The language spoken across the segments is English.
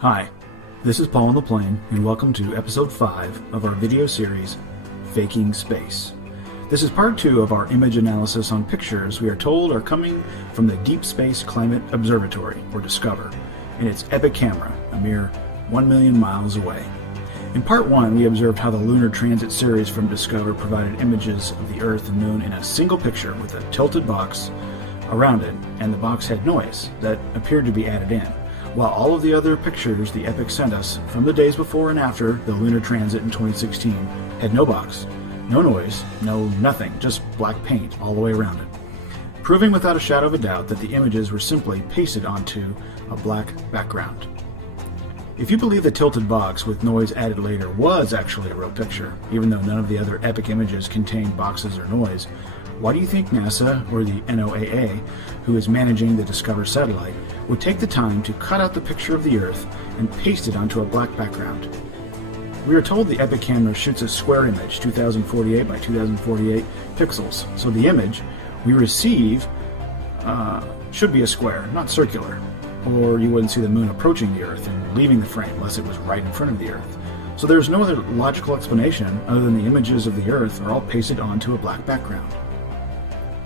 Hi, this is Paul on the Plane, and welcome to episode 5 of our video series, Faking Space. This is part 2 of our image analysis on pictures we are told are coming from the Deep Space Climate Observatory, or DSCOVR, and its epic camera, a mere 1 million miles away. In part 1, we observed how the Lunar Transit series from DSCOVR provided images of the Earth and Moon in a single picture with a tilted box around it, and the box had noise that appeared to be added in, while all of the other pictures the Epic sent us from the days before and after the Lunar Transit in 2016 had no box, no noise, no nothing, just black paint all the way around it, proving without a shadow of a doubt that the images were simply pasted onto a black background. If you believe the tilted box with noise added later was actually a real picture, even though none of the other Epic images contained boxes or noise, why do you think NASA, or the NOAA, who is managing the DSCOVR satellite, would take the time to cut out the picture of the Earth and paste it onto a black background? We are told the Epic camera shoots a square image, 2048 by 2048 pixels, so the image we receive should be a square, not circular, or you wouldn't see the Moon approaching the Earth and leaving the frame unless it was right in front of the Earth. So there's no other logical explanation other than the images of the Earth are all pasted onto a black background.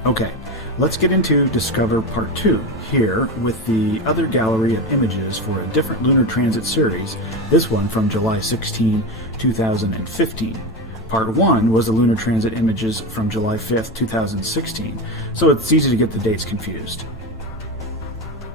Okay, let's get into DSCOVR Part 2 here with the other gallery of images for a different Lunar Transit series, this one from July 16, 2015. Part 1 was the Lunar Transit images from July 5, 2016, so it's easy to get the dates confused.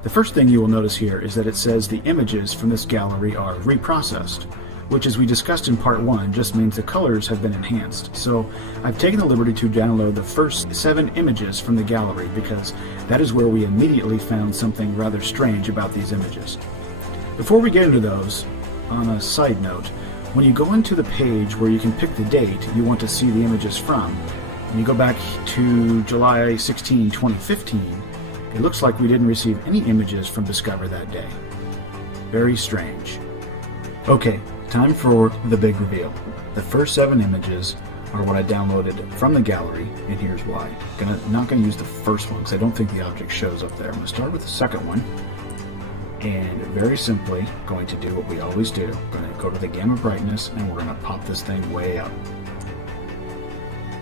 The first thing you will notice here is that it says the images from this gallery are reprocessed, which, as we discussed in part 1, just means the colors have been enhanced. So I've taken the liberty to download the first 7 images from the gallery because that is where we immediately found something rather strange about these images. Before we get into those, on a side note, when you go into the page where you can pick the date you want to see the images from, and you go back to July 16, 2015, it looks like we didn't receive any images from DSCOVR that day. Very strange. Okay, time for the big reveal. The first 7 images are what I downloaded from the gallery, and here's why. Not going to use the first one because I don't think the object shows up there. I'm going to start with the second one, and very simply going to do what we always do. Going to go to the gamma brightness, and we're going to pop this thing way up.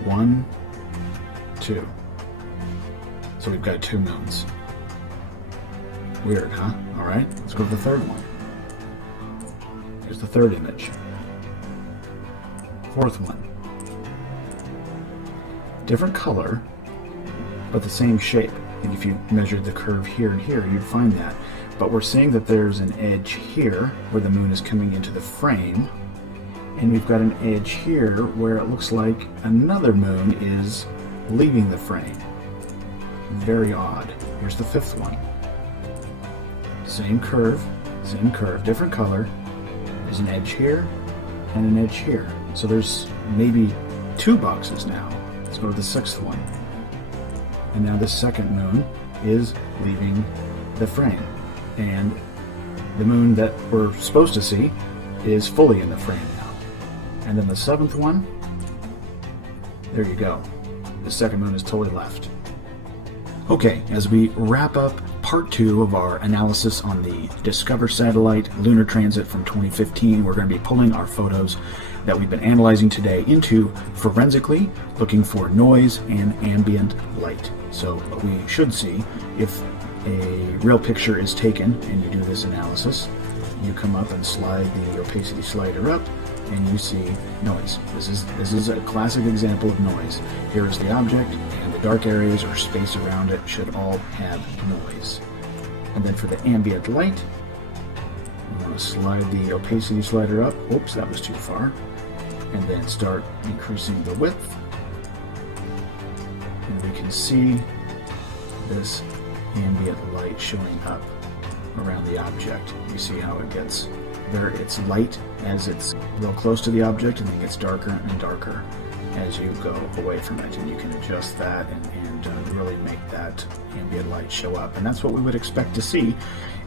1, 2. So we've got 2 moons. Weird, huh? Alright, let's go to the third one. Here's the third image. Fourth one. Different color, but the same shape. And if you measured the curve here and here, you'd find that. But we're seeing that there's an edge here where the moon is coming into the frame, and we've got an edge here where it looks like another moon is leaving the frame. Very odd. Here's the fifth one. Same curve, different color. There's an edge here and an edge here. So there's maybe 2 boxes now. Let's go to the 6th one. And now the second moon is leaving the frame. And the moon that we're supposed to see is fully in the frame now. And then the 7th one, there you go. The second moon is totally left. Okay, as we wrap up part 2 of our analysis on the DSCOVR satellite Lunar Transit from 2015, we're going to be pulling our photos that we've been analyzing today into forensically, looking for noise and ambient light. So we should see if a real picture is taken and you do this analysis, you come up and slide the opacity slider up and you see noise. This is a classic example of noise. Here is the object, and the dark areas or space around it should all have noise. And then for the ambient light, you want to slide the opacity slider up. Oops, that was too far. And then start increasing the width. And we can see this ambient light showing up around the object. You see how it gets there. It's light as it's real close to the object, and then gets darker and darker as you go away from it, and you can adjust that and really make that ambient light show up. And that's what we would expect to see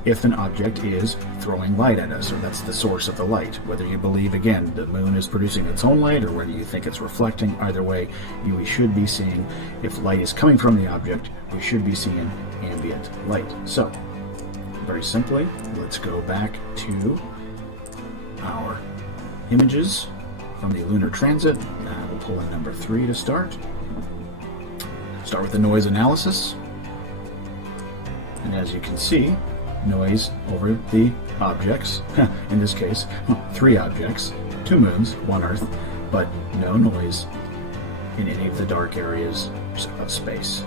if an object is throwing light at us, or that's the source of the light. Whether you believe, again, the moon is producing its own light, or whether you think it's reflecting, either way, we should be seeing, if light is coming from the object, we should be seeing ambient light. So very simply, let's go back to our images from the lunar transit. We'll pull in number 3 to start. Start with the noise analysis. And as you can see, noise over the objects, in this case, 3 objects, 2 moons, 1 Earth, but no noise in any of the dark areas of space.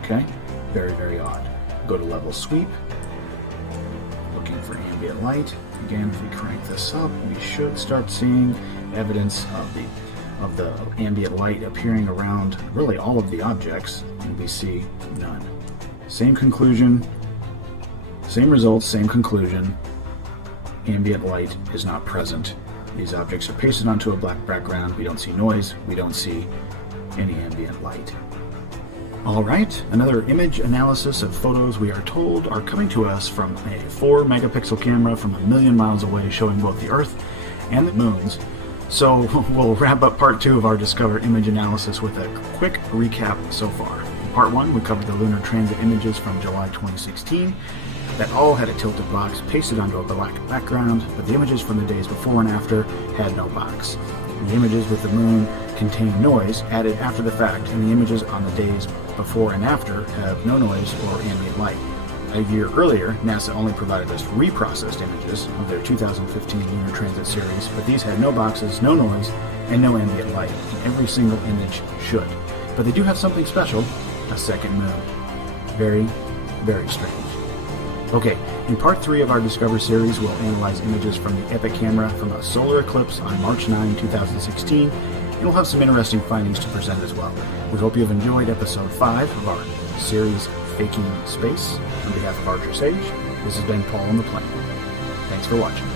Okay? Very, very odd. Go to level sweep. Looking for ambient light. Again, if we crank this up, we should start seeing evidence of the ambient light appearing around really all of the objects, and we see none. Same conclusion, same results, same conclusion. Ambient light is not present. These objects are pasted onto a black background. We don't see noise. We don't see any ambient light. All right, another image analysis of photos we are told are coming to us from a 4 megapixel camera from 1,000,000 miles away, showing both the Earth and the moons. So we'll wrap up part 2 of our Discover image analysis with a quick recap so far. In part 1, we covered the lunar transit images from July 2016 that all had a tilted box pasted onto a black background, but the images from the days before and after had no box. The images with the moon contain noise added after the fact, and the images on the days before and after have no noise or ambient light. A year earlier, NASA only provided us reprocessed images of their 2015 lunar transit series, but these had no boxes, no noise, and no ambient light, and every single image should. But they do have something special, a second moon. Very, very strange. Okay, in part 3 of our Discover series, we'll analyze images from the EPIC camera from a solar eclipse on March 9, 2016, and we'll have some interesting findings to present as well. We hope you've enjoyed episode 5 of our series, Faking Space. On behalf of Archer Sage, this has been Paul on the Plane. Thanks for watching.